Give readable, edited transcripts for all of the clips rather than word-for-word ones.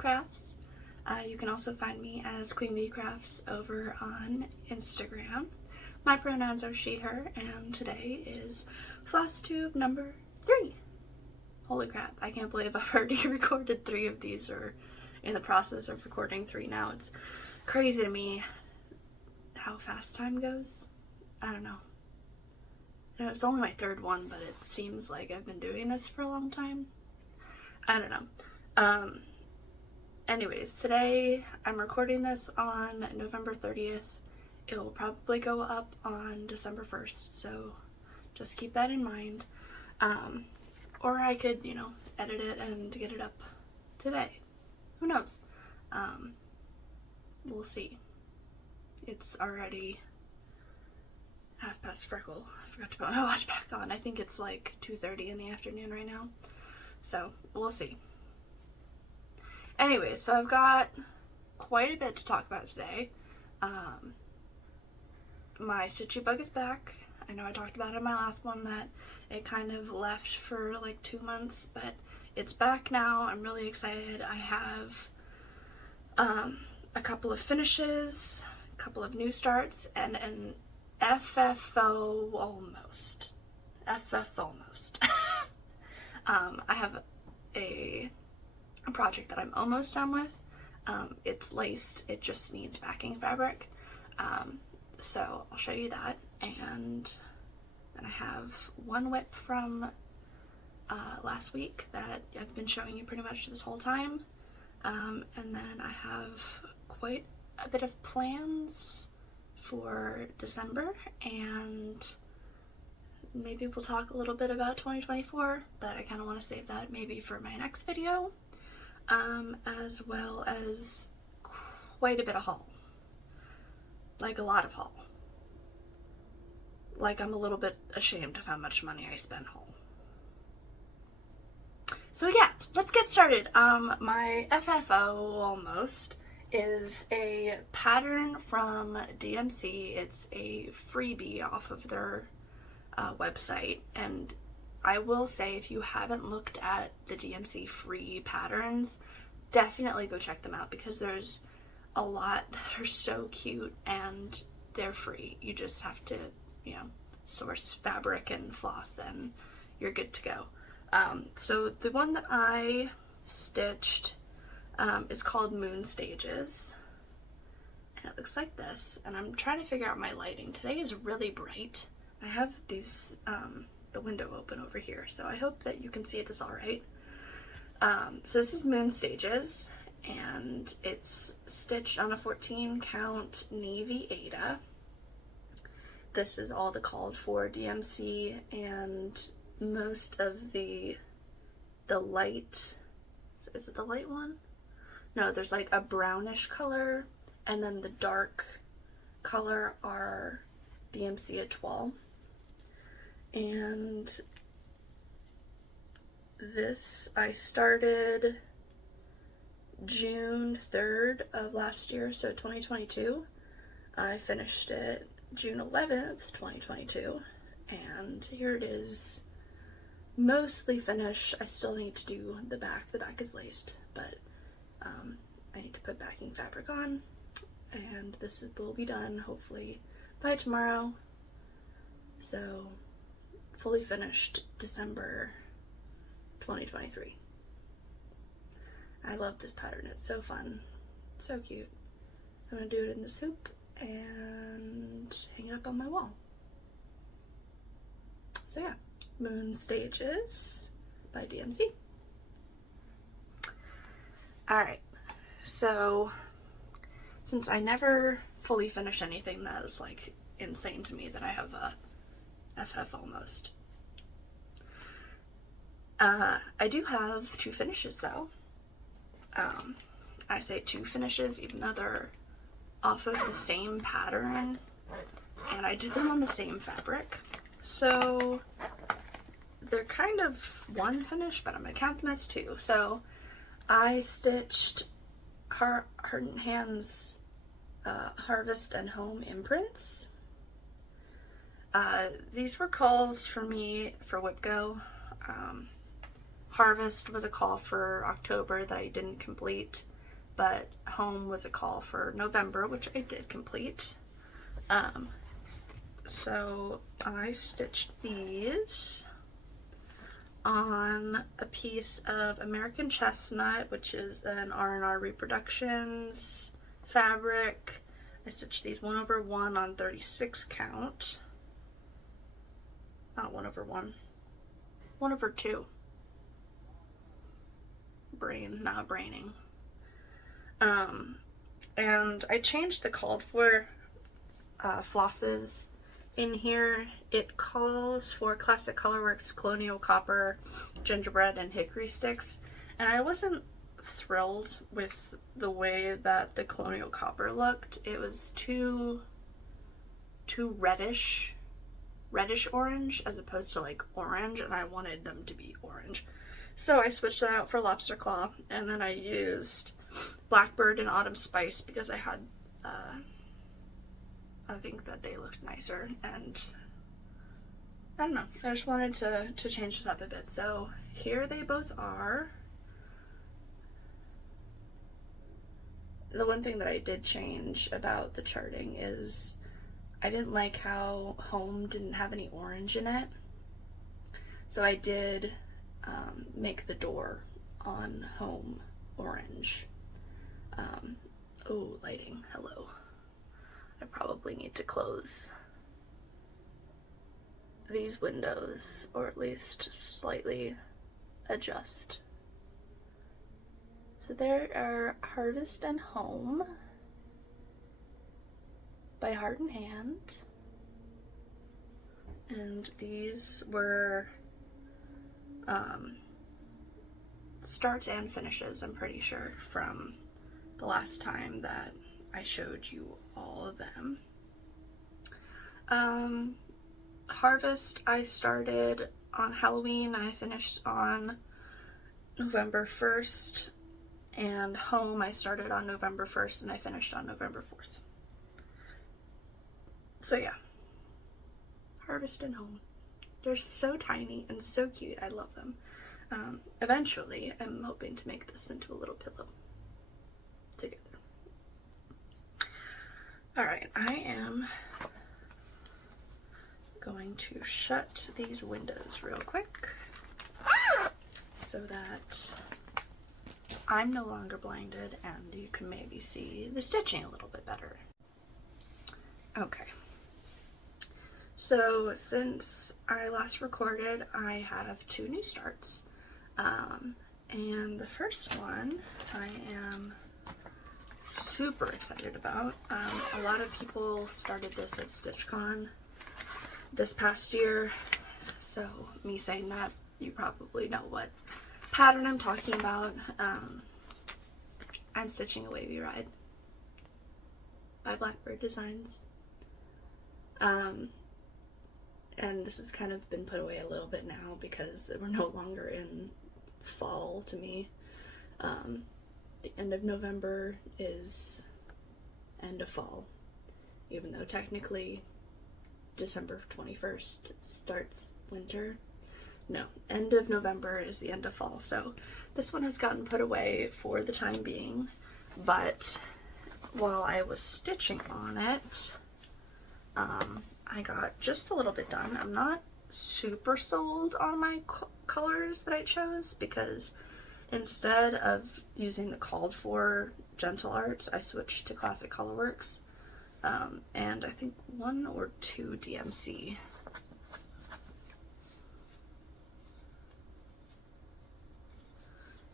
Crafts. You can also find me as Queen Bee Crafts over on Instagram. My pronouns are she, her, and today is Flosstube number 3. Holy crap, I can't believe I've already recorded 3 of these, or in the process of recording 3 now. It's crazy to me how fast time goes. I don't know. It's only my 3rd one, but it seems like I've been doing this for a long time. I don't know. Anyways, today I'm recording this on November 30th. It will probably go up on December 1st, so just keep that in mind. Or I could, edit it and get it up today. Who knows? We'll see. It's already 1:30 Freckle. I forgot to put my watch back on. I think it's like 2:30 in the afternoon right now. So, we'll see. Anyway, so I've got quite a bit to talk about today. My stitchy bug is back. I know I talked about it in my last one that it kind of left for like 2 months, but it's back now. I'm really excited. I have a couple of finishes, a couple of new starts, and an FFO almost. I have a project that I'm almost done with. It's laced, it just needs backing fabric. So I'll show you that. And then I have one WIP from last week that I've been showing you pretty much this whole time. And then I have quite a bit of plans for December, and maybe we'll talk a little bit about 2024, but I kind of want to save that maybe for my next video. As well as quite a bit of haul. Like a lot of haul. Like I'm a little bit ashamed of how much money I spend haul. So yeah, let's get started. My FFO almost is a pattern from DMC. It's a freebie off of their website, and I will say, if you haven't looked at the DMC free patterns, definitely go check them out, because there's a lot that are so cute and they're free. You just have to, source fabric and floss and you're good to go. So the one that I stitched is called Moon Stages, and it looks like this. And I'm trying to figure out my lighting. Today is really bright. I have these the window open over here, so I hope that you can see this all right. So this is Moon Stages, and it's stitched on a 14 count navy aida. This is all the called for DMC, and most of the light, so is it the light one? No, there's like a brownish color, and then the dark color are DMC Etoile. And this I started June 3rd of last year, so 2022. I finished it June 11th, 2022, and here it is, mostly finished. I still need to do the back. The back is laced, but I need to put backing fabric on, and this will be done hopefully by tomorrow. So fully finished December 2023. I love this pattern. It's so fun, so cute. I'm gonna do it in this hoop and hang it up on my wall. So yeah, Moon Stages by DMC. Alright, so since I never fully finish anything, that is like insane to me that I have a FF almost. I do have 2 finishes though. I say 2 finishes even though they're off of the same pattern, and I did them on the same fabric, so they're kind of one finish, but I'm gonna count them as 2. So I stitched Heart and Hands Harvest and Home imprints. These were calls for me for WIP Go. Harvest was a call for October that I didn't complete, but Home was a call for November, which I did complete. So I stitched these on a piece of American Chestnut, which is an R&R Reproductions fabric. I stitched these 1/1 on 36 count. Not 1/1. 1/2. Brain, not braining. And I changed the called for flosses in here. It calls for Classic Colorworks Colonial Copper, Gingerbread, and Hickory sticks, and I wasn't thrilled with the way that the Colonial Copper looked. It was too reddish orange as opposed to like orange, and I wanted them to be orange. So I switched that out for Lobster Claw, and then I used Blackbird and Autumn Spice because I had I think that they looked nicer, and I don't know, I just wanted to change this up a bit. So here they both are. The one thing that I did change about the charting is I didn't like how Home didn't have any orange in it. So I did make the door on Home orange. Oh, lighting, hello. I probably need to close these windows, or at least slightly adjust. So there are Harvest and Home by Heart and Hand. And these were starts and finishes, I'm pretty sure, from the last time that I showed you all of them. Harvest I started on Halloween, I finished on November 1st, and Home I started on November 1st and I finished on November 4th. So yeah, Harvest and Home. They're so tiny and so cute. I love them. Eventually, I'm hoping to make this into a little pillow together. Alright, I am going to shut these windows real quick so that I'm no longer blinded and you can maybe see the stitching a little bit better. Okay. So since I last recorded, I have 2 new starts. And the first one I am super excited about. A lot of people started this at StitchCon this past year, so me saying that, you probably know what pattern I'm talking about. I'm stitching a Wavy Ride by Blackbird Designs. And this has kind of been put away a little bit now because we're no longer in fall to me. The end of November is end of fall, even though technically December 21st starts winter. No, end of November is the end of fall, so this one has gotten put away for the time being, but while I was stitching on it, I got just a little bit done. I'm not super sold on my colors that I chose because instead of using the called for Gentle Arts, I switched to Classic Colorworks, and I think 1 or 2 DMC.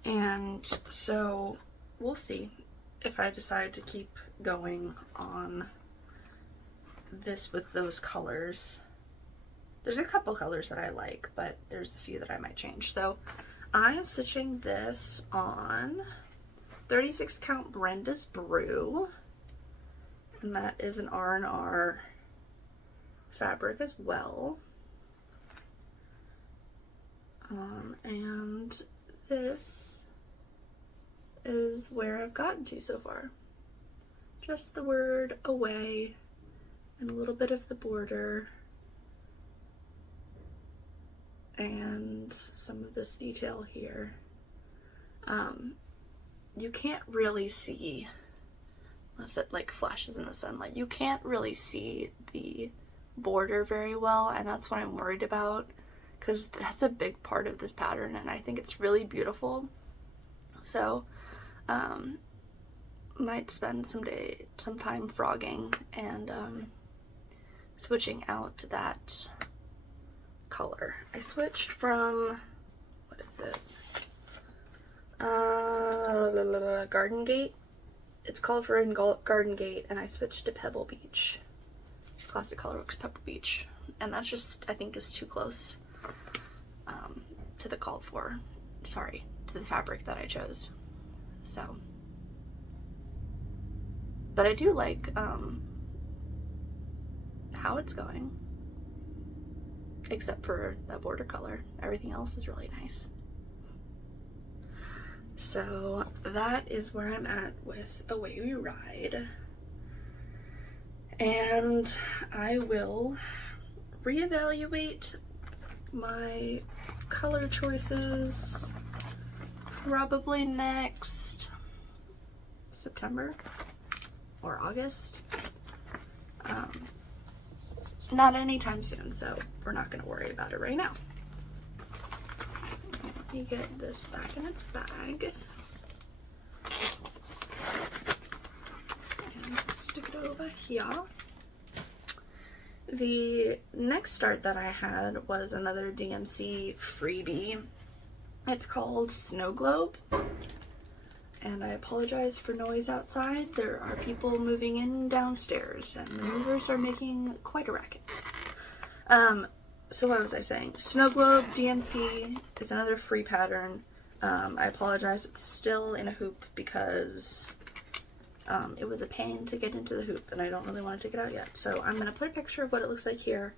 And so we'll see if I decide to keep going on this with those colors. There's a couple colors that I like, but there's a few that I might change. So I am stitching this on 36 count Brenda's Brew, and that is an R&R fabric as well. And this is where I've gotten to so far. Just the word away and a little bit of the border. and some of this detail here. You can't really see, unless it like flashes in the sunlight, you can't really see the border very well, and that's what I'm worried about, because that's a big part of this pattern and I think it's really beautiful. So might spend some time frogging and switching out that color. I switched from, what is it, Garden Gate. It's called for Garden Gate, and I switched to Pebble Beach. Classic Colorworks Pebble Beach, and that just, I think, is too close to the called for, sorry, to the fabric that I chose. So, but I do like how it's going, except for that border color. Everything else is really nice. So that is where I'm at with Away We Ride. And I will reevaluate my color choices probably next September or August. Not anytime soon, so we're not going to worry about it right now. Let me get this back in its bag and stick it over here. The next start that I had was another DMC freebie. It's called Snow Globe, and I apologize for noise outside. There are people moving in downstairs, and the movers are making quite a racket. So what was I saying? Snow Globe DMC is another free pattern. I apologize, it's still in a hoop because it was a pain to get into the hoop and I don't really want to take it out yet. So I'm going to put a picture of what it looks like here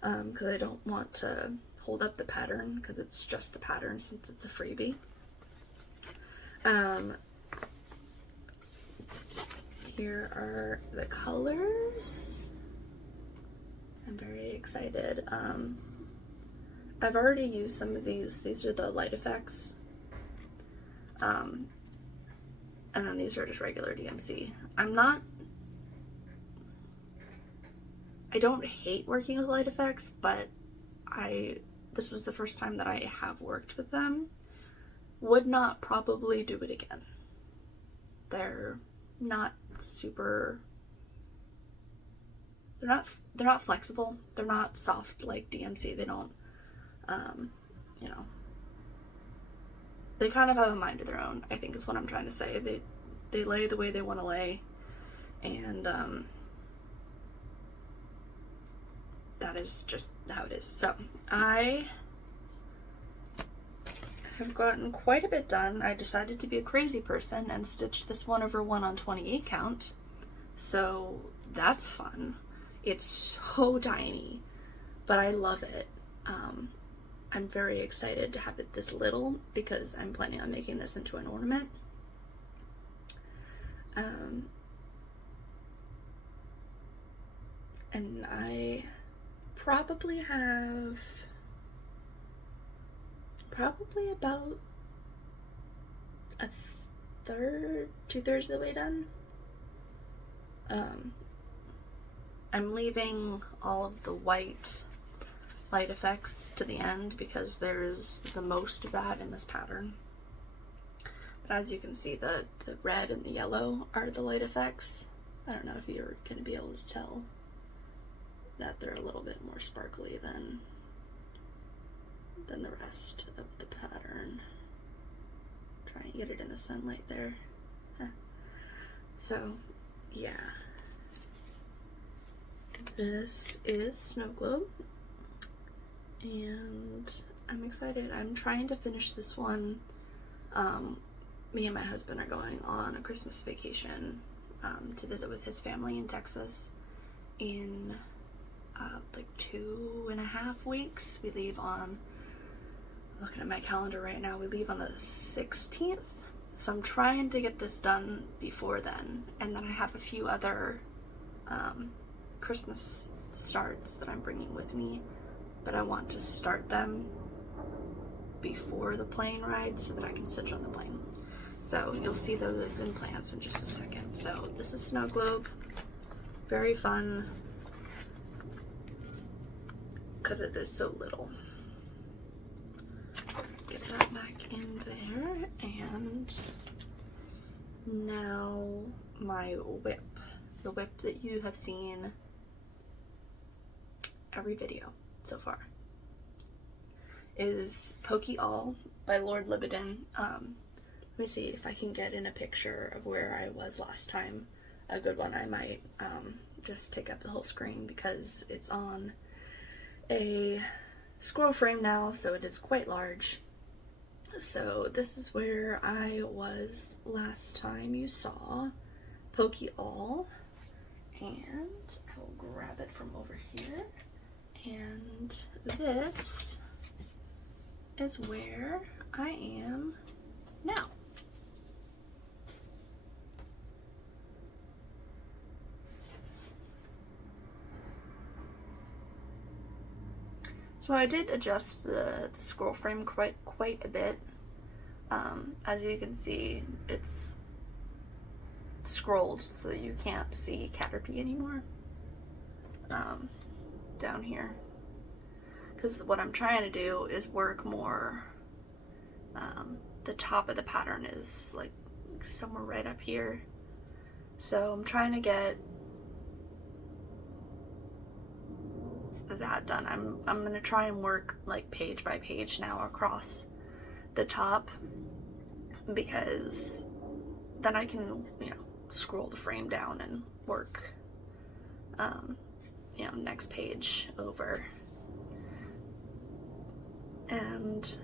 because I don't want to hold up the pattern because it's just the pattern since it's a freebie. Here are the colors. I'm very excited. I've already used some of these. These are the light effects. And then these are just regular DMC. I don't hate working with light effects, but this was the first time that I have worked with them. Would not probably do it again. They're not super, they're not flexible. They're not soft like DMC. They don't, you know, they kind of have a mind of their own, I think is what I'm trying to say. They lay the way they want to lay, and that is just how it is. So I have gotten quite a bit done. I decided to be a crazy person and stitch this 1/1 on 28 count, so that's fun. It's so tiny, but I love it. I'm very excited to have it this little because I'm planning on making this into an ornament. And I probably have about a third, 2/3 of the way done. I'm leaving all of the white light effects to the end because there's the most of that in this pattern. But as you can see, the red and the yellow are the light effects. I don't know if you're going to be able to tell that they're a little bit more sparkly than the rest of the pattern. Try and get it in the sunlight there. So, yeah. This is Snow Globe, and I'm excited. I'm trying to finish this one. Me and my husband are going on a Christmas vacation to visit with his family in Texas in like 2.5 weeks. We leave on, looking at my calendar right now, we leave on the 16th. So I'm trying to get this done before then. And then I have a few other Christmas starts that I'm bringing with me, but I want to start them before the plane ride so that I can stitch on the plane. So you'll see those in plans in just a second. So this is Snow Globe. Very fun because it is so little. Get that back in there, and now my WIP. The WIP that you have seen every video so far is Pokey All by Lord Libidin. Let me see if I can get in a picture of where I was last time. A good one. I might just take up the whole screen because it's on a scroll frame now, so it is quite large. So this is where I was last time you saw Pokey All, and I will grab it from over here, and this is where I am now. So I did adjust the scroll frame quite a bit. As you can see, it's scrolled so that you can't see Caterpie anymore down here. Because what I'm trying to do is work more. The top of the pattern is like somewhere right up here. So I'm trying to get that done. I'm gonna try and work like page by page now across the top, because then I can, you know, scroll the frame down and work you know, next page over, and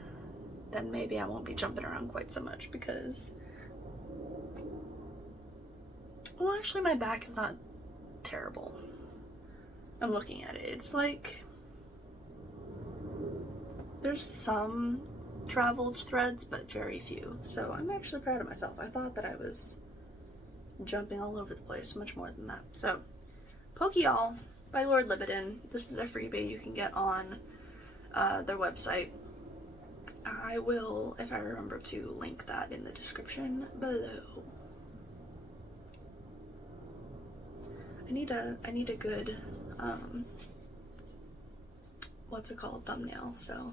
then maybe I won't be jumping around quite so much because, well, actually my back is not terrible. I'm looking at it. It's like there's some traveled threads, but very few. So I'm actually proud of myself. I thought that I was jumping all over the place, much more than that. So Pokey All by Lord Libidin. This is a freebie you can get on their website. I will, if I remember, to link that in the description below. I need a good what's it called, thumbnail, so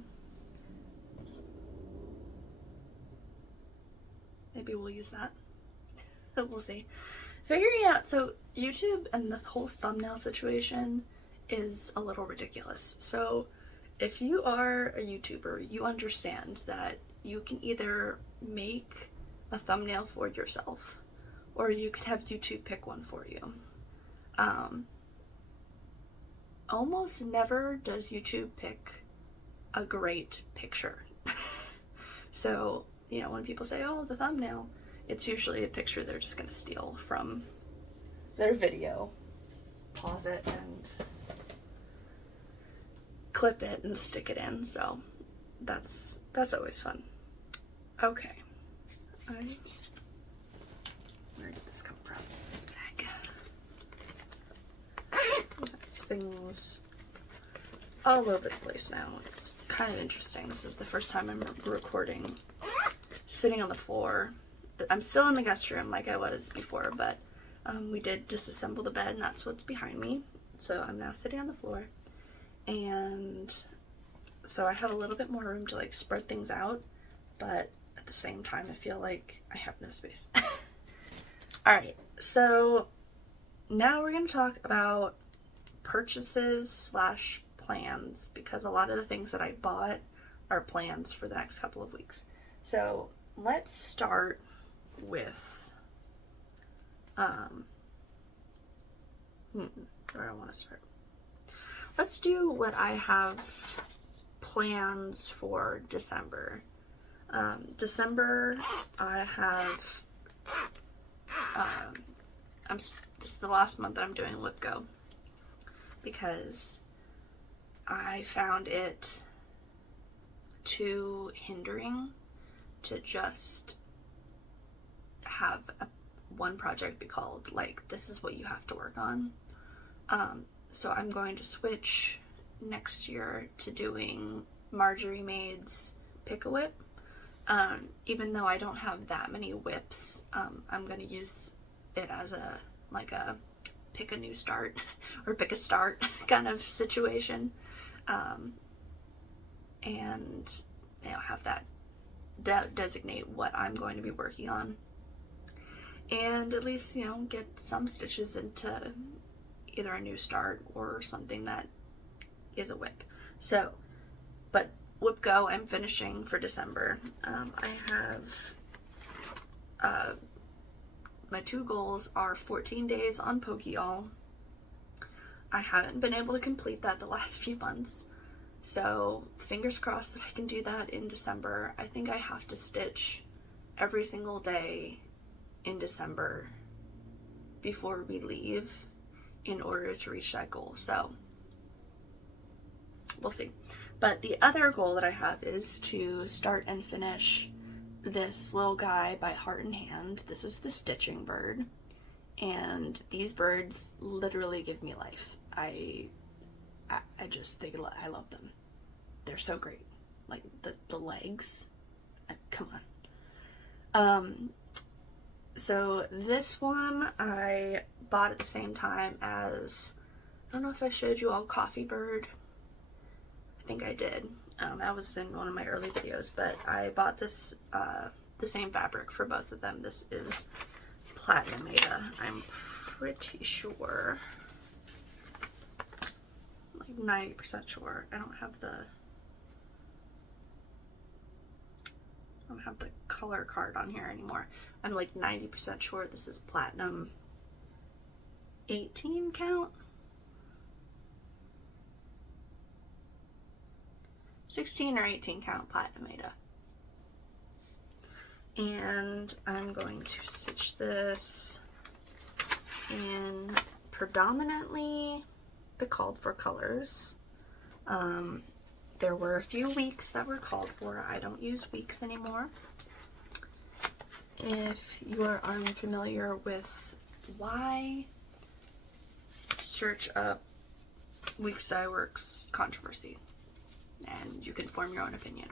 maybe we'll use that. We'll see. Figuring out, so YouTube and the whole thumbnail situation is a little ridiculous. So if you are a YouTuber, you understand that you can either make a thumbnail for yourself, or you could have YouTube pick one for you. Almost never does YouTube pick a great picture. So, you know, when people say, oh, the thumbnail, it's usually a picture they're just gonna steal from their video, pause it, and clip it and stick it in. So that's always fun. Okay. Where did this come from? This bag. Things all over the place now. It's kind of interesting. This is the first time I'm recording sitting on the floor. I'm still in the guest room like I was before, but we did disassemble the bed, and that's what's behind me. So I'm now sitting on the floor, and so I have a little bit more room to like spread things out, but at the same time I feel like I have no space. Alright, so now we're going to talk about purchases / plans, because a lot of the things that I bought are plans for the next couple of weeks. So let's start with where do I want to start? Let's do what I have plans for December. December I have this is the last month that I'm doing WIP Go, because I found it too hindering to just have one project be called like, this is what you have to work on. So I'm going to switch next year to doing Marjorie Maid's pick a WIP. Even though I don't have that many WIPs, I'm going to use it as a pick a new start or pick a start kind of situation. And have that designate what I'm going to be working on, and at least get some stitches into either a new start or something that is a WIP. So, but WIP Go I'm finishing for December. I have my 2 goals are 14 days on Poke-All. I haven't been able to complete that the last few months, so fingers crossed that I can do that in December. I think I have to stitch every single day in December before we leave in order to reach that goal, so we'll see. But the other goal that I have is to start and finish this little guy by Heart and Hand. This is the stitching bird, and these birds literally give me life. I love them. They're so great. Like the legs, come on. So this one I bought at the same time as, I don't know if I showed you all Coffee Bird. I think I did. That was in one of my early videos, but I bought this, the same fabric for both of them. This is Platinum Aida, I'm pretty sure. Like 90% sure. I don't have the color card on here anymore. I'm like 90% sure this is Platinum 18 count. 16 or 18 count Platinum Aida. And I'm going to stitch this in predominantly the called for colors. There were a few weeks that were called for. I don't use weeks anymore. If you are unfamiliar with why, search up Weeks Dye Works controversy and you can form your own opinion.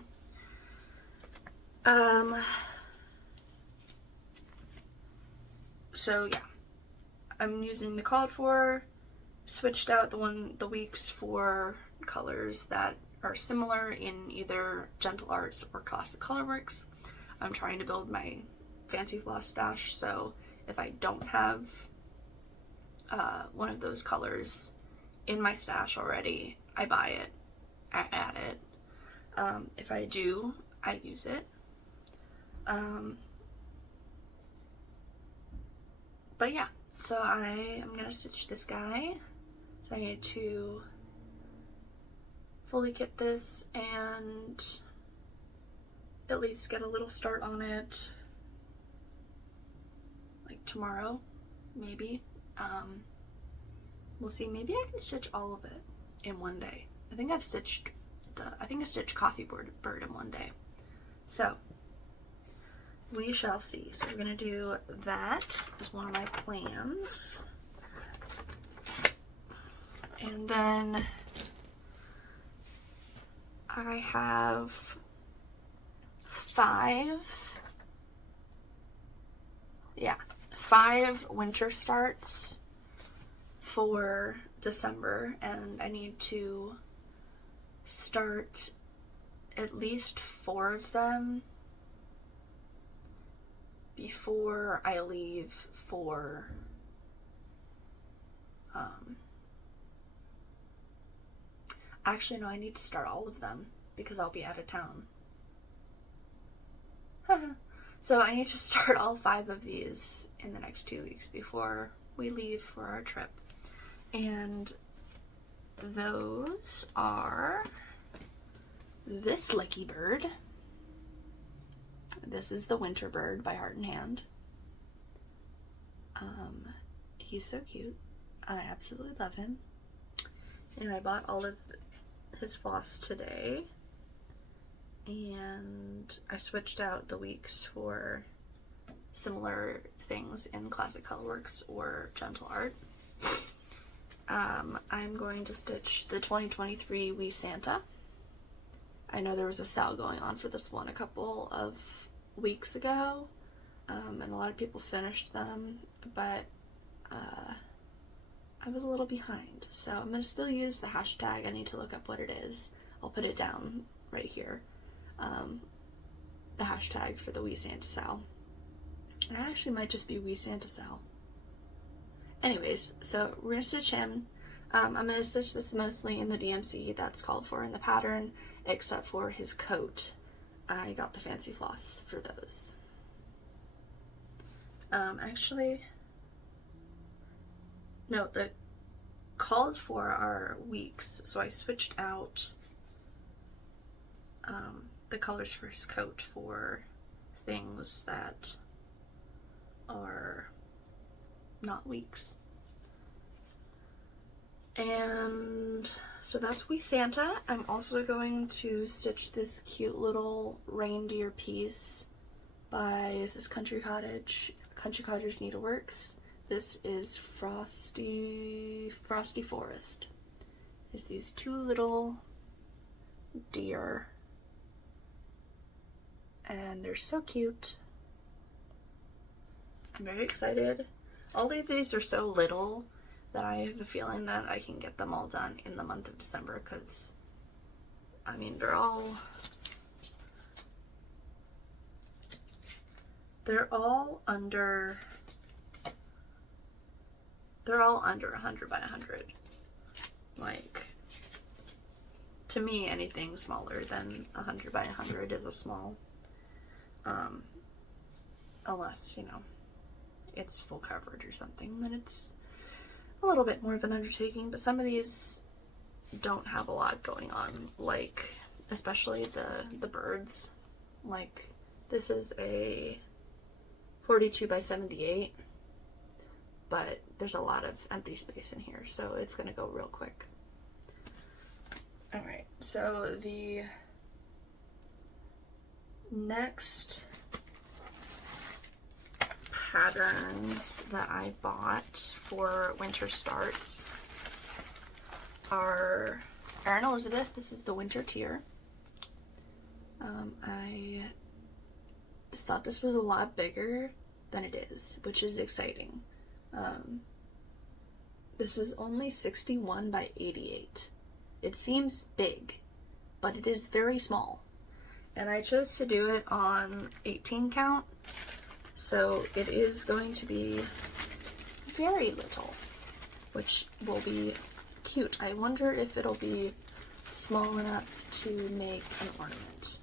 So yeah, I'm using the called for, switched out the weeks for colors that are similar in either Gentle Arts or Classic Colorworks. I'm trying to build my fancy floss stash, so if I don't have one of those colors in my stash already, I buy it, I add it. If I do, I use it. But yeah, so I am gonna stitch this guy. So I need to fully kit this and at least get a little start on it, like tomorrow, maybe. We'll see. Maybe I can stitch all of it in one day. I think I stitched Coffee Bird in one day. So we shall see. So we're gonna do that as one of my plans. And then I have 5 winter starts for December, and I need to start at least 4 of them before I leave for actually no, I need to start all of them because I'll be out of town. So I need to start all 5 of these in the next 2 weeks before we leave for our trip. And those are this Licky Bird. This is the Winter Bird by Heart and Hand. He's so cute. I absolutely love him. And I bought all of his floss today. And I switched out the weeks for similar things in Classic Colorworks or Gentle Art. I'm going to stitch the 2023 Wee Santa. I know there was a sale going on for this one a couple of weeks ago, and a lot of people finished them, but I was a little behind, so I'm going to still use the hashtag. I need to look up what it is. I'll put it down right here. The hashtag for the Wee Santa Sal. And it actually might just be Wee Santa Sal. Anyways, so we're going to stitch him. I'm going to stitch this mostly in the DMC that's called for in the pattern, except for his coat. I got the fancy floss for those. Actually, no, the called for are weeks, so I switched out the colors for his coat for things that are not weeks. And so that's Wee Santa. I'm also going to stitch this cute little reindeer piece by, is this Country Cottage Needleworks. This is Frosty Forest. There's these two little deer, and they're so cute. I'm very excited. All of these are so little that I have a feeling that I can get them all done in the month of December, because I mean they're all under 100 by 100. Like, to me, anything smaller than 100 by 100 is a small, unless, you know, it's full coverage or something, then it's a little bit more of an undertaking. But some of these don't have a lot going on, like especially the birds. Like, this is a 42 by 78, but there's a lot of empty space in here, so it's gonna go real quick. Alright, so the next patterns that I bought for winter starts are Erin Elizabeth. This is the winter tier. I thought this was a lot bigger than it is, which is exciting. This is only 61 by 88. It seems big, but it is very small. And I chose to do it on 18 count, so it is going to be very little, which will be cute. I wonder if it'll be small enough to make an ornament.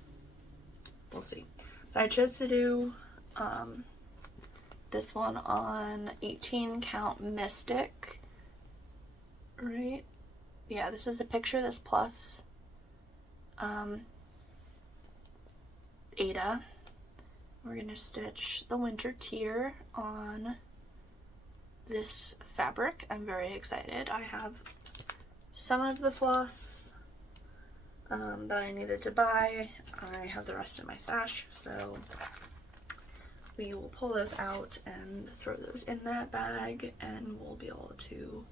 We'll see. But I chose to do this one on 18 count Mystic, right? Yeah, this is the Picture This Plus Aida. We're gonna stitch the winter tier on this fabric. I'm very excited. I have some of the floss that I needed to buy. I have the rest in my stash, so we will pull those out and throw those in that bag, and we'll be able to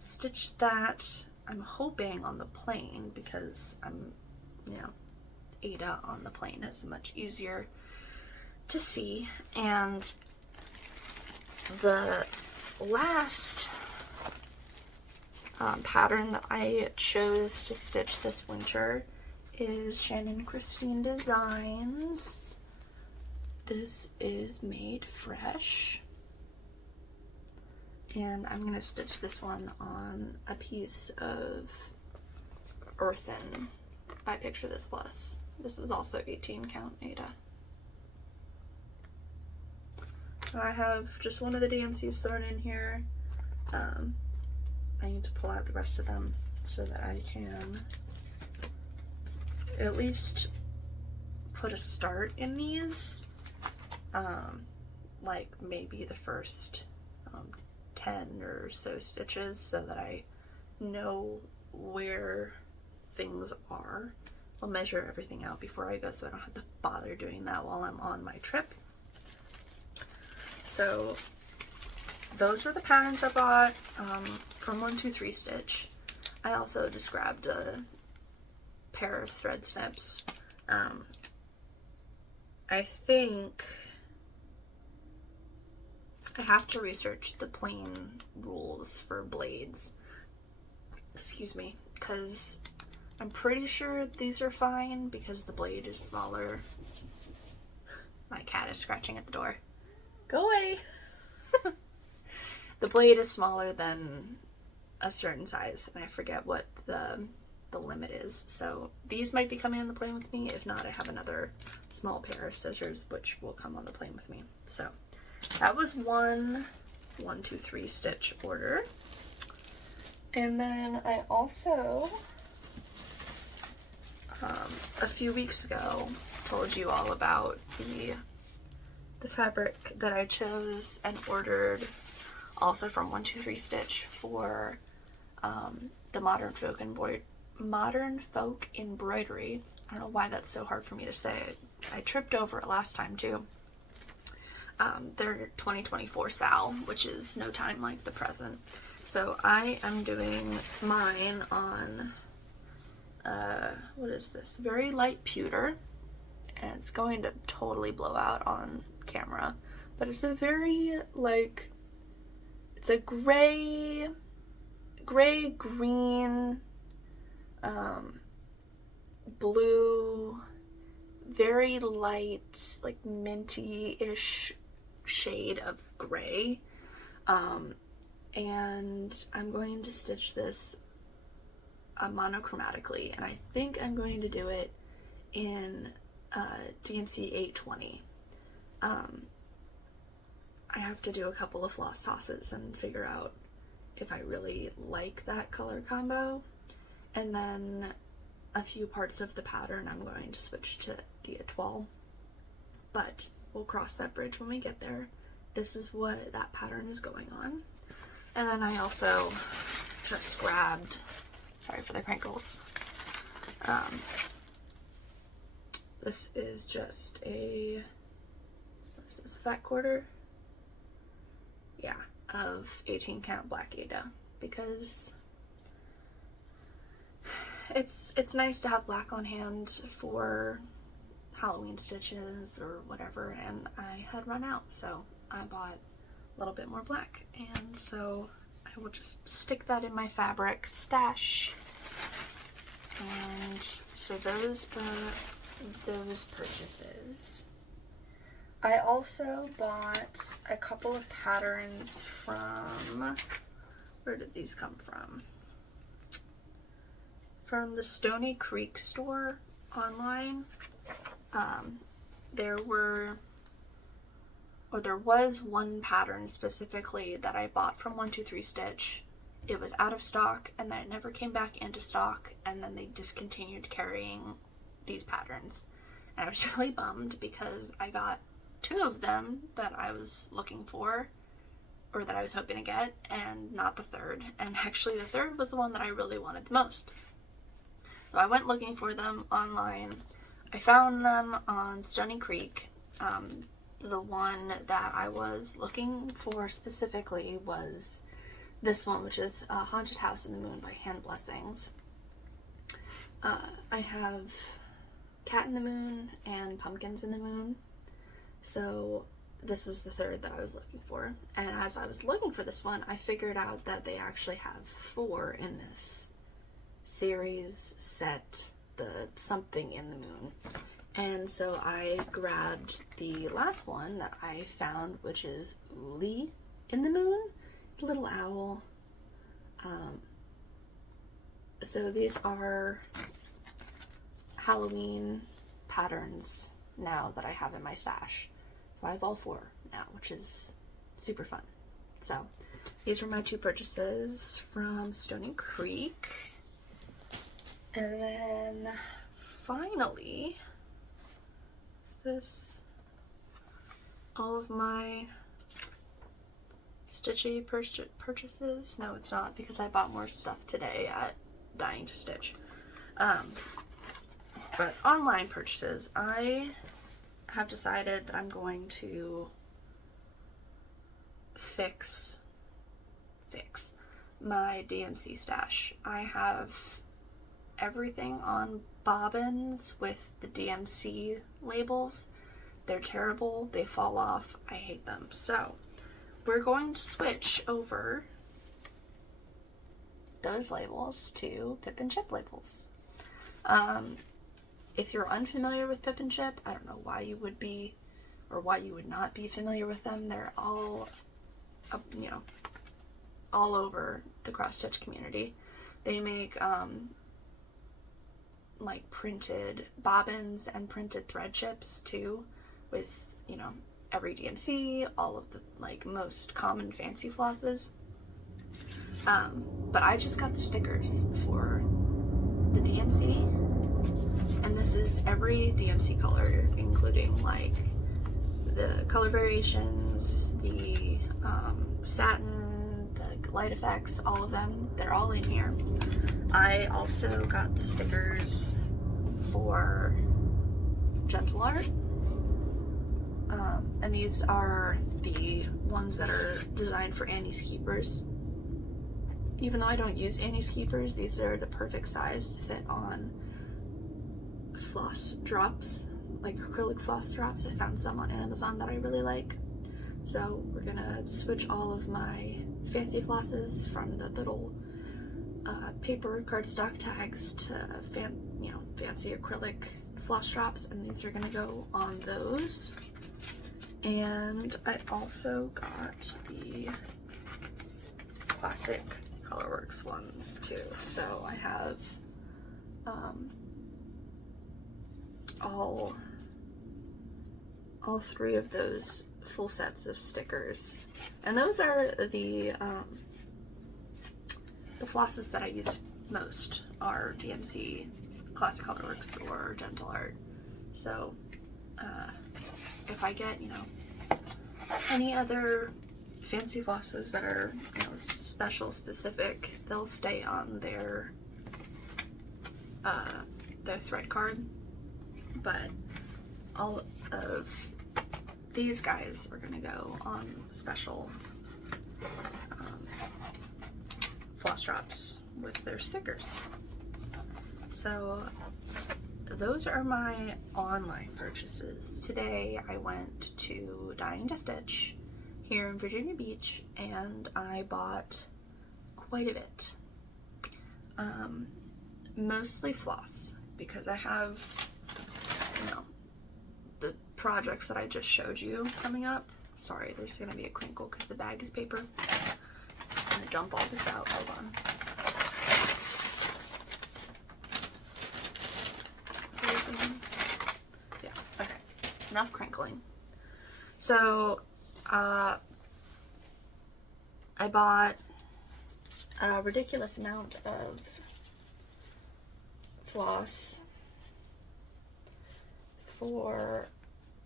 stitch that. I'm hoping on the plane, because Aida on the plane is much easier to see. And the last pattern that I chose to stitch this winter is Shannon Christine Designs. This is Made Fresh, and I'm going to stitch this one on a piece of Earthen by Picture This Plus. This is also 18 count Aida. So I have just one of the DMCs thrown in here. I need to pull out the rest of them so that I can at least put a start in these. Like maybe the first 10 or so stitches, so that I know where things are. I'll measure everything out before I go, so I don't have to bother doing that while I'm on my trip. So those were the patterns I bought from 123 Stitch. I also just grabbed a pair of thread snips. I think I have to research the plain rules for blades. Excuse me, because I'm pretty sure these are fine because the blade is smaller. My cat is scratching at the door. Go away! The blade is smaller than a certain size, and I forget what the limit is. So these might be coming on the plane with me. If not, I have another small pair of scissors which will come on the plane with me. So that was one 1, 2, 3 stitch order. And then I also a few weeks ago told you all about the fabric that I chose and ordered also from 1, 2, 3 Stitch for the Modern Folk Embroidery. I don't know why that's so hard for me to say. I tripped over it last time too. Their 2024 Sal, which is no time like the present. So I am doing mine on, what is this? Very light pewter. And it's going to totally blow out on camera. But it's a very, like, it's a gray, green, blue, very light, like minty-ish shade of gray. And I'm going to stitch this monochromatically, and I think I'm going to do it in DMC 820. I have to do a couple of floss tosses and figure out if I really like that color combo, and then a few parts of the pattern I'm going to switch to the étoile, but we'll cross that bridge when we get there. This is what that pattern is going on. And then I also just grabbed, sorry for the crinkles, this is just a, what is this, a fat quarter? Yeah, of 18 count black aida, because it's nice to have black on hand for Halloween stitches or whatever, and I had run out, so I bought a little bit more black, and so I will just stick that in my fabric stash. And so those are those purchases. I also bought a couple of patterns from, where did these come from? From the Stony Creek store online. There was one pattern specifically that I bought from 1, 2, 3 Stitch. It was out of stock, and then it never came back into stock, and then they discontinued carrying these patterns. And I was really bummed because I got 2 of them that I was looking for, or that I was hoping to get, and not the third. And actually the third was the one that I really wanted the most. So I went looking for them online. I found them on Stony Creek. The one that I was looking for specifically was this one, which is Haunted House in the Moon by Handblessings. I have Cat in the Moon and Pumpkins in the Moon. So this was the third that I was looking for. And as I was looking for this one, I figured out that they actually have 4 in this series set, the Something in the Moon. And so I grabbed the last one that I found, which is Ooolee in the Moon, the little owl. So these are Halloween patterns now that I have in my stash. So I have all 4 now, which is super fun. So these were my 2 purchases from Stony Creek. And then finally, is this all of my stitchy purchases? No, it's not, because I bought more stuff today at Dying to Stitch. But online purchases, I have decided that I'm going to fix my DMC stash. I have everything on bobbins with the DMC labels. They're terrible. They fall off. I hate them. So we're going to switch over those labels to Pip and Chip labels. If you're unfamiliar with Pip and Chip, I don't know why you would be or why you would not be familiar with them. They're all, you know, all over the cross-stitch community. They make like printed bobbins and printed thread chips too, with, you know, every DMC, all of the like most common fancy flosses. But I just got the stickers for the DMC, and this is every DMC color, including like the color variations, the satin, the light effects, all of them. They're all in here. I also got the stickers for Gentle Art. And these are the ones that are designed for Annie's Keepers. Even though I don't use Annie's Keepers, these are the perfect size to fit on floss drops, like acrylic floss drops. I found some on Amazon that I really like. So we're gonna switch all of my fancy flosses from the little paper cardstock tags to fancy acrylic floss drops, and these are gonna go on those. And I also got the classic Colorworks ones too. So I have all three of those full sets of stickers, and those are the flosses that I use most are DMC, Classic Colorworks, or Gentle Art. So if I get, you know, any other fancy flosses that are, you know, special specific, they'll stay on their thread card. But all of these guys are gonna go on special floss drops with their stickers. So those are my online purchases. Today I went to Dying to Stitch here in Virginia Beach, and I bought quite a bit. Mostly floss, because I have, you know, the projects that I just showed you coming up. Sorry, there's gonna be a crinkle because the bag is paper. I'm just gonna dump all this out. Hold on. Yeah, okay. Enough crinkling. So, I bought a ridiculous amount of floss for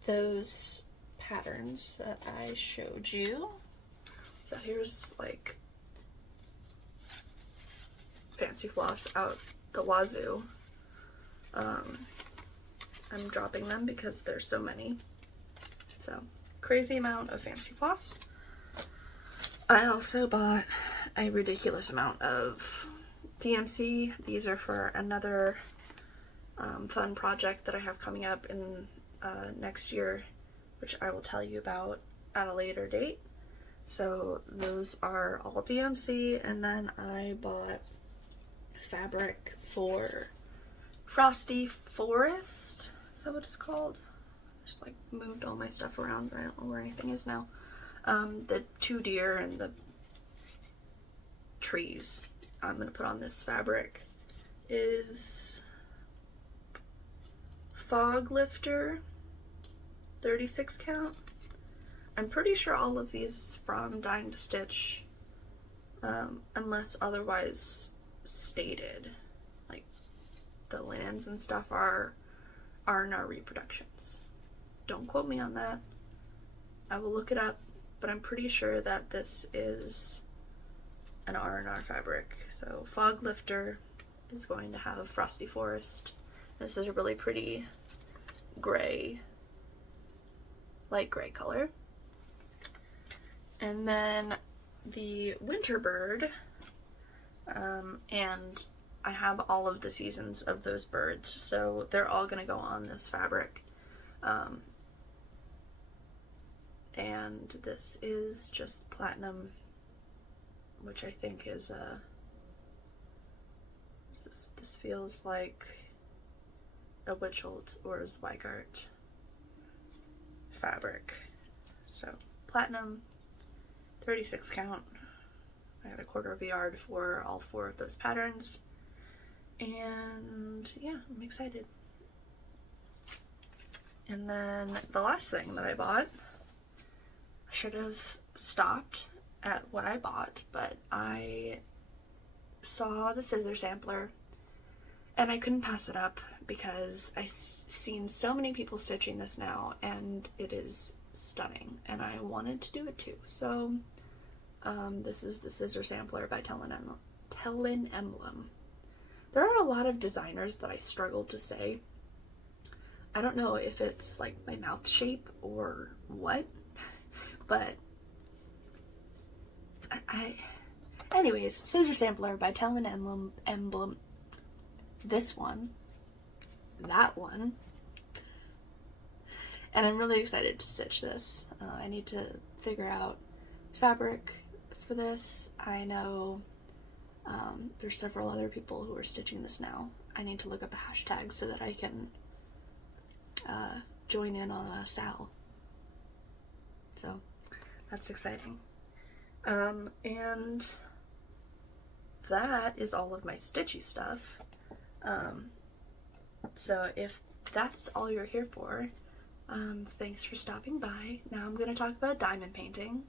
those patterns that I showed you. So here's like fancy floss out the wazoo. I'm dropping them because there's so many. So crazy amount of fancy floss. I also bought a ridiculous amount of DMC. These are for another fun project that I have coming up in next year, which I will tell you about at a later date. So those are all DMC, and then I bought fabric for Frosty Forest. Is that what it's called? I just like moved all my stuff around. I don't know where anything is now. The two deer and the trees I'm gonna put on this fabric is Foglifter 36 count. I'm pretty sure all of these from Dying to Stitch, unless otherwise stated. Like the lands and stuff are R&R Reproductions. Don't quote me on that. I will look it up, but I'm pretty sure that this is an R&R fabric. So Foglifter is going to have Frosty Forest. This is a really pretty gray, light gray color. And then the Winter Bird and I have all of the seasons of those birds, so they're all going to go on this fabric. And this is just platinum, which I think is this feels like a Wichelt or a Zweigart fabric. So platinum, 36 count. I got a 1/4 of a yard for all 4 of those patterns. And yeah, I'm excited. And then the last thing that I bought, I should have stopped at what I bought, but I saw the scissor sampler and I couldn't pass it up because I've seen so many people stitching this now and it is stunning and I wanted to do it too. So this is the scissor sampler by Tellin Emblem. There are a lot of designers that I struggle to say. I don't know if it's like my mouth shape or what, but anyways, scissor sampler by Tellin Emblem. This one, that one, and I'm really excited to stitch this. I need to figure out fabric for this. I know there's several other people who are stitching this now. I need to look up a hashtag so that I can join in on a sal. So that's exciting. And that is all of my stitchy stuff. So if that's all you're here for, thanks for stopping by. Now I'm going to talk about diamond painting.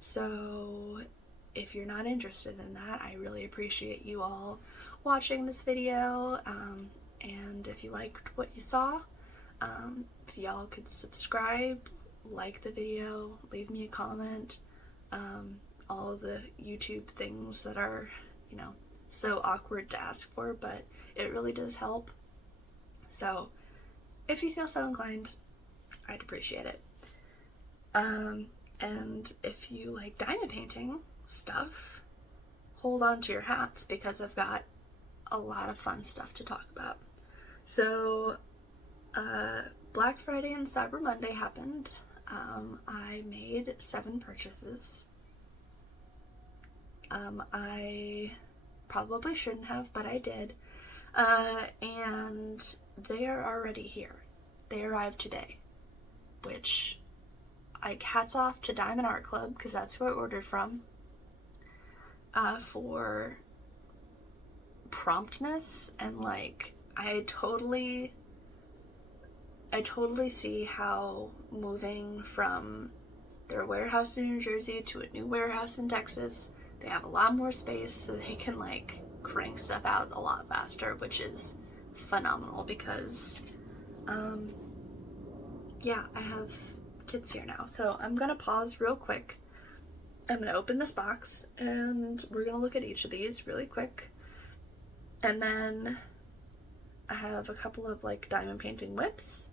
So if you're not interested in that, I really appreciate you all watching this video. And if you liked what you saw, if y'all could subscribe, like the video, leave me a comment, all of the YouTube things that are, you know, so awkward to ask for, but it really does help. So if you feel so inclined, I'd appreciate it. And if you like diamond painting stuff, hold on to your hats because I've got a lot of fun stuff to talk about. So Black Friday and Cyber Monday happened. I made 7 purchases. I probably shouldn't have, but I did. And they are already here. They arrived today, which, like, hats off to Diamond Art Club, because that's who I ordered from, for promptness. And like, I totally see how moving from their warehouse in New Jersey to a new warehouse in Texas, they have a lot more space so they can like crank stuff out a lot faster, which is phenomenal because yeah, I have kids here now. So I'm gonna pause real quick. I'm gonna open this box and we're gonna look at each of these really quick, and then I have a couple of like diamond painting whips,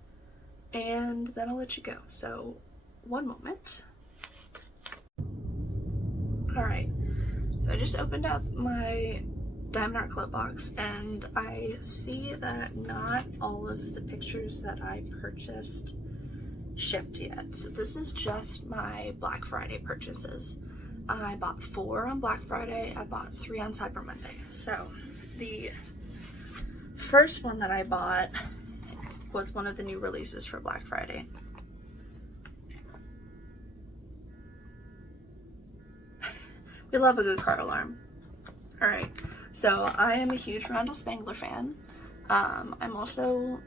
and then I'll let you go. So one moment. Alright, so I just opened up my Diamond Art Club box and I see that not all of the pictures that I purchased shipped yet. So this is just my Black Friday purchases. I bought 4 on Black Friday, I bought 3 on Cyber Monday. So the first one that I bought was one of the new releases for Black Friday. We love a good card alarm. Alright, so I am a huge Rondell Spangler fan. I'm also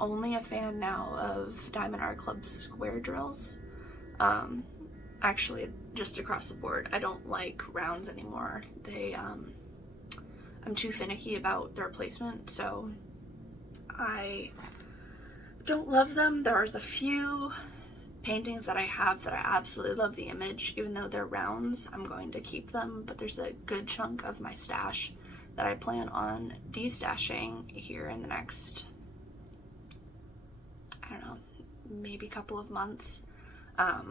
only a fan now of Diamond Art Club's square drills. Actually, just across the board. I don't like rounds anymore. I'm too finicky about their placement, so I don't love them. There's a few paintings that I have that I absolutely love the image. Even though they're rounds, I'm going to keep them, but there's a good chunk of my stash that I plan on destashing here in the next, I don't know, maybe a couple of months. I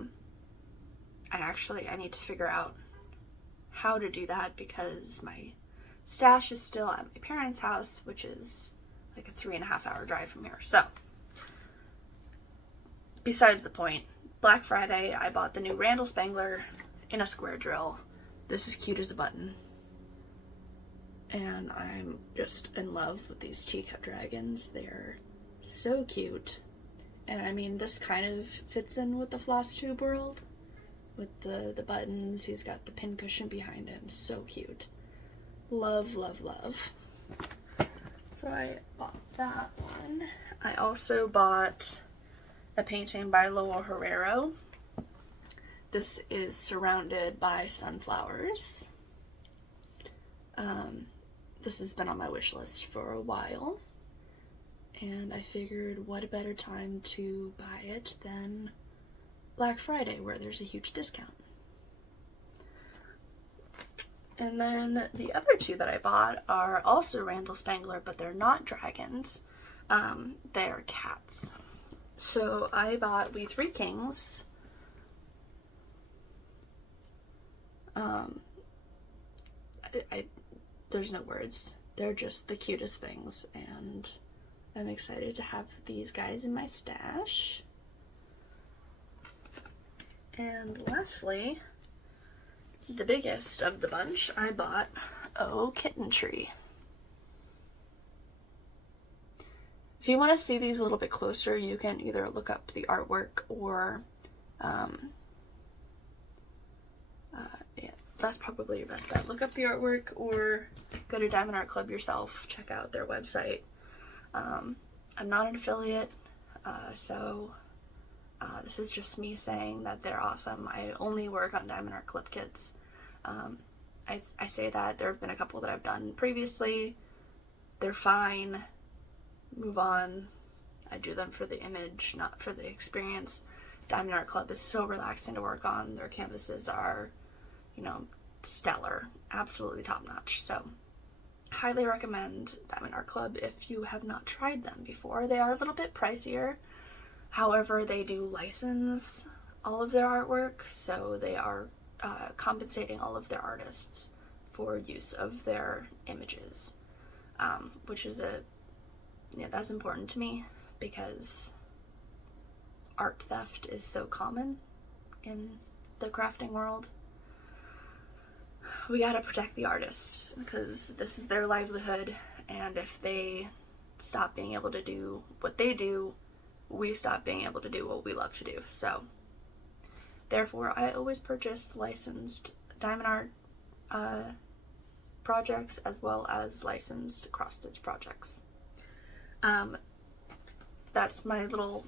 need to figure out how to do that because my stash is still at my parents' house, which is like a 3.5-hour drive from here. So, besides the point, Black Friday, I bought the new Randall Spangler in a square drill. This is cute as a button. And I'm just in love with these teacup dragons. They're so cute. And I mean, this kind of fits in with the Flosstube world. With the buttons, he's got the pin cushion behind him. So cute. Love, love, love. So I bought that one. I also bought a painting by Lowell Herrero. This is surrounded by sunflowers. This has been on my wish list for a while, and I figured what a better time to buy it than Black Friday, where there's a huge discount. And then the other two that I bought are also Randall Spangler, but they're not dragons. They're cats. So I bought We Three Kings. There's no words. They're just the cutest things, and I'm excited to have these guys in my stash. And lastly, the biggest of the bunch, I bought Oh Kitten Tree. If you want to see these a little bit closer, you can either look up the artwork or yeah, that's probably your best bet. Look up the artwork or go to Diamond Art Club yourself. Check out their website. I'm not an affiliate, so this is just me saying that they're awesome. I only work on Diamond Art Club kits. I say that there have been a couple that I've done previously. They're fine. Move on. I do them for the image, not for the experience. Diamond Art Club is so relaxing to work on. Their canvases are, you know, stellar. Absolutely top notch. So, highly recommend Diamond Art Club if you have not tried them before. They are a little bit pricier. However, they do license all of their artwork, so they are compensating all of their artists for use of their images, which is that's important to me because art theft is so common in the crafting world. We gotta protect the artists because this is their livelihood, and if they stop being able to do what they do, we stop being able to do what we love to do. So therefore, I always purchase licensed Diamond Art projects as well as licensed cross-stitch projects. That's my little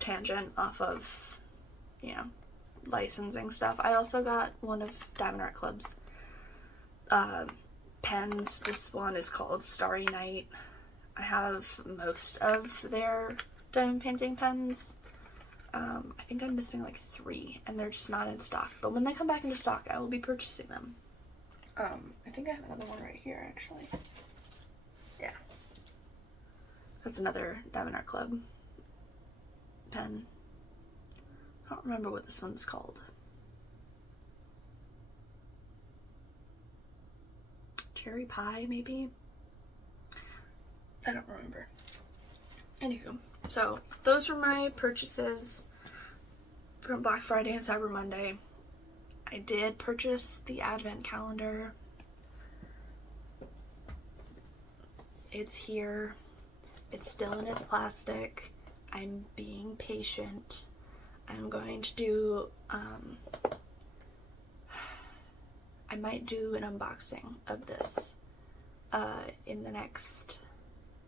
tangent off of, you know, licensing stuff. I also got one of Diamond Art Club's pens. This one is called Starry Night. I have most of their diamond painting pens. I think I'm missing like 3, and they're just not in stock. But when they come back into stock, I will be purchasing them. I think I have another one right here, actually. Yeah. That's another Diamond Art Club pen. I don't remember what this one's called. Cherry Pie, maybe? I don't remember. Anywho, so those were my purchases from Black Friday and Cyber Monday. I did purchase the Advent calendar. It's here. It's still in its plastic. I'm being patient. I'm going to do, I might do an unboxing of this in the next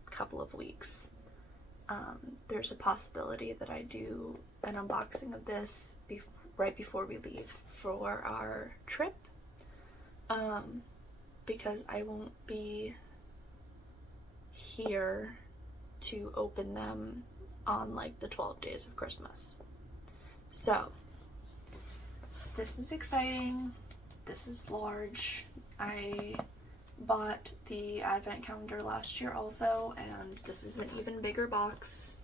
couple of weeks. There's a possibility that I do an unboxing of this right before we leave for our trip, because I won't be here to open them on like the 12 days of Christmas. So this is exciting. This is large. I bought the Advent calendar last year also, and this is an even bigger box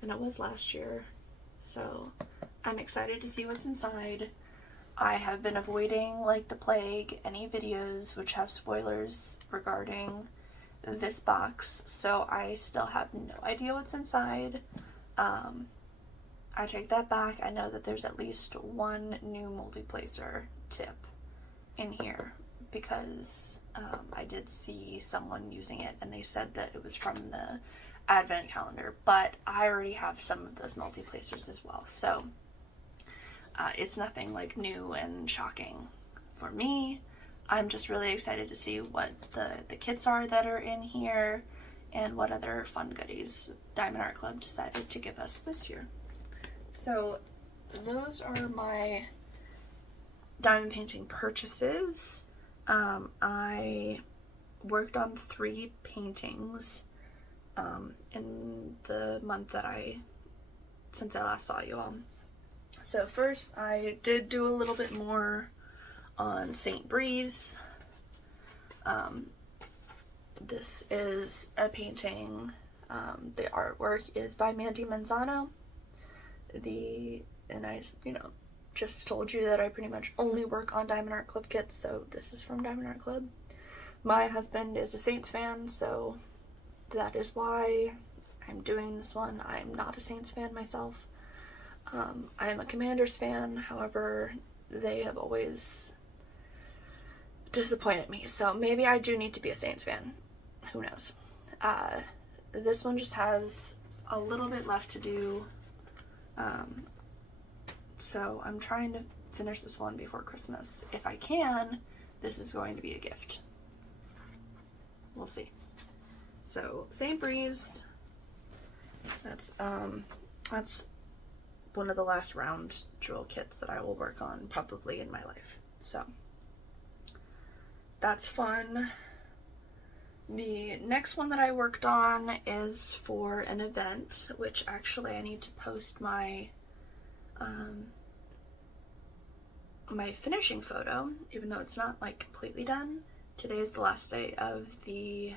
than it was last year. So I'm excited to see what's inside. I have been avoiding, like the plague, any videos which have spoilers regarding this box, so I still have no idea what's inside. I take that back. I know that there's at least one new multi-placer tip in here because I did see someone using it and they said that it was from the advent calendar, but I already have some of those multi-placers as well, so it's nothing like new and shocking for me. I'm just really excited to see what the kits are that are in here and what other fun goodies Diamond Art Club decided to give us this year. So those are my diamond painting purchases. I worked on 3 paintings in the month since I last saw you all. So first I did do a little bit more on St. Breeze. This is a painting. The artwork is by Mandy Manzano. And I, just told you that I pretty much only work on Diamond Art Club kits, so this is from Diamond Art Club. My husband is a Saints fan, so that is why I'm doing this one. I'm not a Saints fan myself. I am a Commanders fan, however, they have always disappointed me, so maybe I do need to be a Saints fan. Who knows? This one just has a little bit left to do, so I'm trying to finish this one before Christmas. If I can, this is going to be a gift. We'll see. So, St. Breeze, that's one of the last round jewel kits that I will work on probably in my life. So, that's fun. The next one that I worked on is for an event, which actually I need to post my my finishing photo, even though it's not like completely done. Today is the last day of the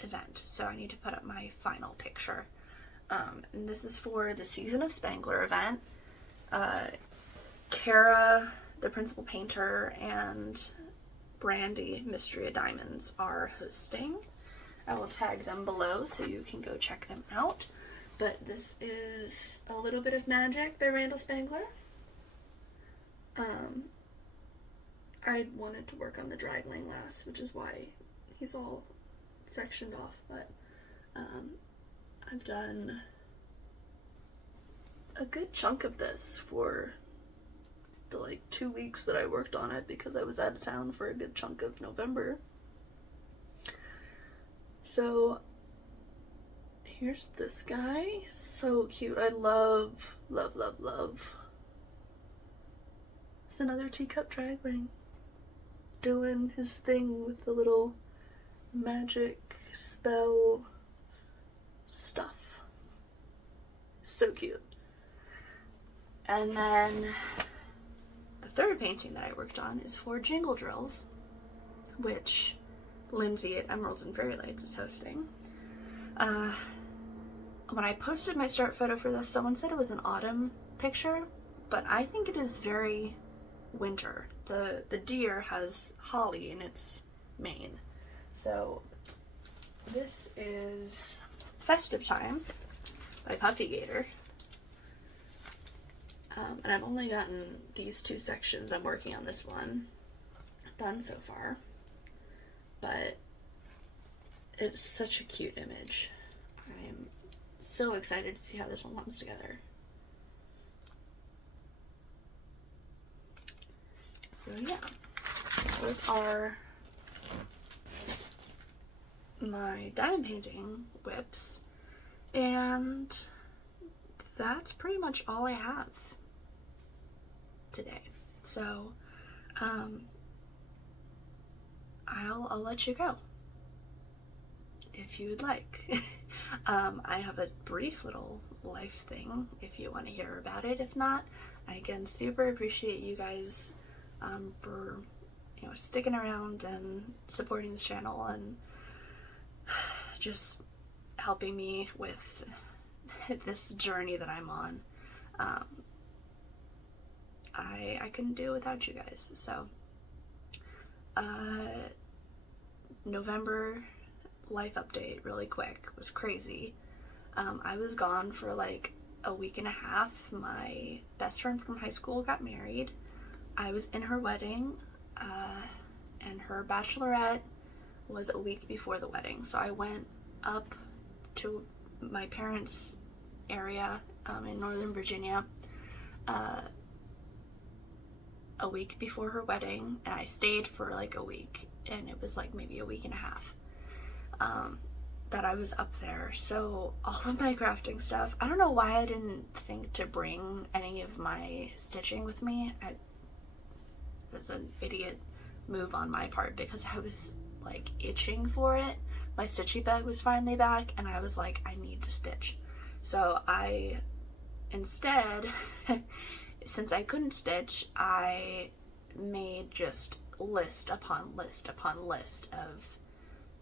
event, so I need to put up my final picture. And this is for the Season of Spangler event. Kara, the principal painter, and Brandy, Mystery of Diamonds, are hosting. I will tag them below so you can go check them out. But this is A Little Bit of Magic by Randall Spangler. I wanted to work on the dragling last, which is why he's all sectioned off, but I've done a good chunk of this for the 2 weeks that I worked on it because I was out of town for a good chunk of November. So here's this guy. So cute. I love, love, love, love. It's another teacup dragling doing his thing with the little magic spell stuff. So cute. And then the third painting that I worked on is for Jingle Drills, which Lindsay at Emeralds and Fairy Lights is hosting. When I posted my start photo for this, someone said it was an autumn picture, but I think it is very winter. The deer has holly in its mane. So this is Festive Time by Puffy Gator. And I've only gotten these 2 sections. I'm working on this one done so far, but it's such a cute image. I am so excited to see how this one comes together. So yeah, those are my diamond painting whips, and that's pretty much all I have today. So I'll let you go if you would like. I have a brief little life thing if you want to hear about it. If not, I again super appreciate you guys for sticking around and supporting this channel and just helping me with this journey that I'm on. I couldn't do it without you guys. So November life update really quick was crazy. I was gone for like a week and a half. My best friend from high school got married. I was in her wedding, and her bachelorette was a week before the wedding. So I went up to my parents' area in Northern Virginia a week before her wedding, and I stayed for like a week, and it was like maybe a week and a half that I was up there. So all of my crafting stuff, I don't know why I didn't think to bring any of my stitching with me. It was an idiot move on my part because I was like itching for it. My stitchy bag was finally back, and I was like, I need to stitch. So I instead since I couldn't stitch, I made just list upon list upon list of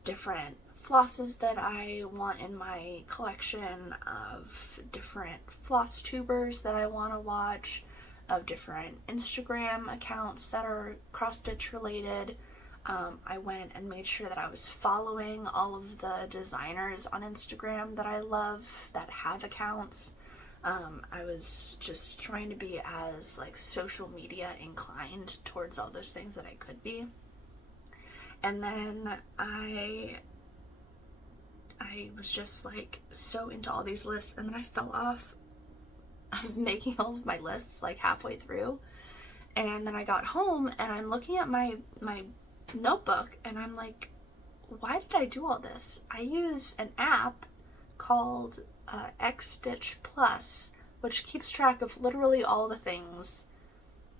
different flosses that I want in my collection, of different floss tubers that I want to watch, of different Instagram accounts that are cross-stitch related. I went and made sure that I was following all of the designers on Instagram that I love that have accounts. I was just trying to be as like social media inclined towards all those things that I could be. And then I was just like so into all these lists, and then I fell off of making all of my lists like halfway through. And then I got home and I'm looking at my notebook and I'm like, why did I do all this? I use an app called X-Stitch Plus, which keeps track of literally all the things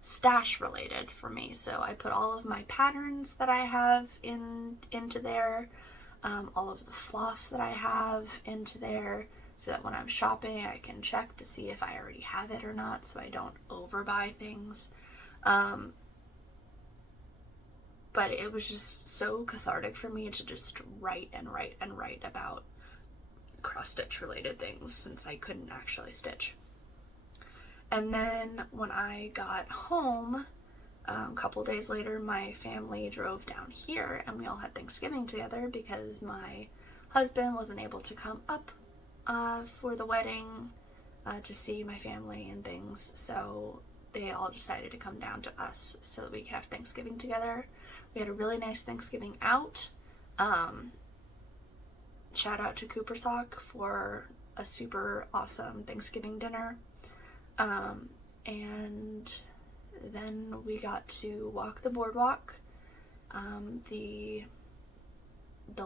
stash related for me. So I put all of my patterns that I have into there, all of the floss that I have into there, so that when I'm shopping I can check to see if I already have it or not, so I don't overbuy things. But it was just so cathartic for me to just write and write and write about cross-stitch related things, since I couldn't actually stitch. And then when I got home, a couple days later, my family drove down here and we all had Thanksgiving together because my husband wasn't able to come up for the wedding to see my family and things, so they all decided to come down to us so that we could have Thanksgiving together. We had a really nice Thanksgiving out. Shout out to Cooper Sock for a super awesome Thanksgiving dinner. And then we got to walk the boardwalk. The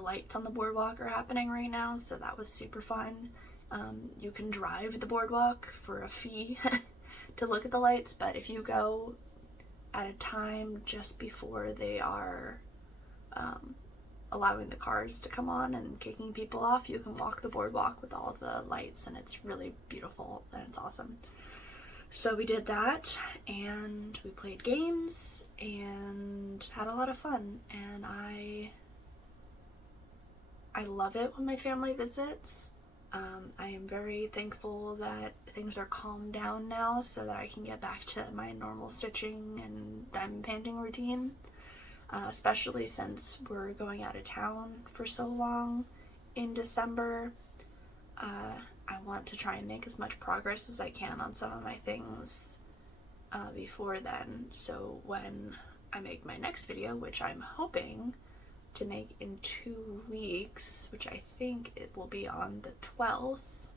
lights on the boardwalk are happening right now, so that was super fun. You can drive the boardwalk for a fee to look at the lights, but if you go at a time just before they are allowing the cars to come on and kicking people off, you can walk the boardwalk with all the lights, and it's really beautiful and it's awesome. So we did that, and we played games and had a lot of fun, and I love it when my family visits. I am very thankful that things are calmed down now so that I can get back to my normal stitching and diamond painting routine, especially since we're going out of town for so long in December. I want to try and make as much progress as I can on some of my things before then, so when I make my next video, which I'm hoping to make in 2 weeks, which I think it will be on the 12th,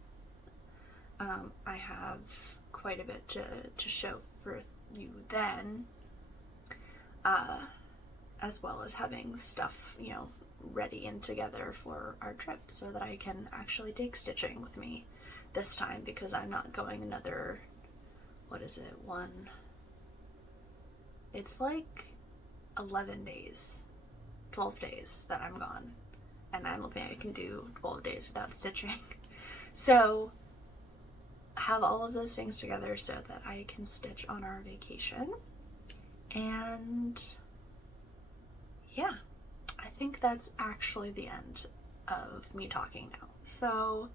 I have quite a bit to show for you then, as well as having stuff, you know, ready and together for our trip so that I can actually take stitching with me this time, because I'm not going another, what is it, it's like 11 days, 12 days that I'm gone, and I don't think I can do 12 days without stitching. So have all of those things together so that I can stitch on our vacation. And yeah, I think that's actually the end of me talking now. So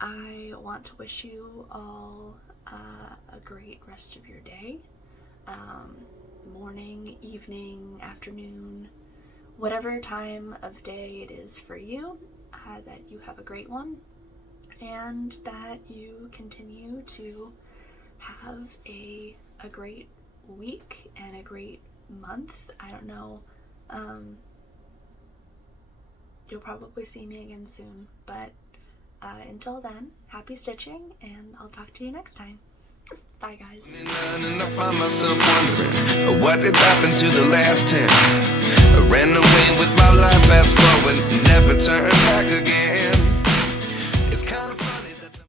I want to wish you all a great rest of your day. morning, evening, afternoon, whatever time of day it is for you, that you have a great one, and that you continue to have a great week and a great month. I don't know, you'll probably see me again soon, but until then, happy stitching, and I'll talk to you next time. Bye, guys. And I find myself wondering, what did happen to the last 10? I ran away with my life, fast forward, never turn back again.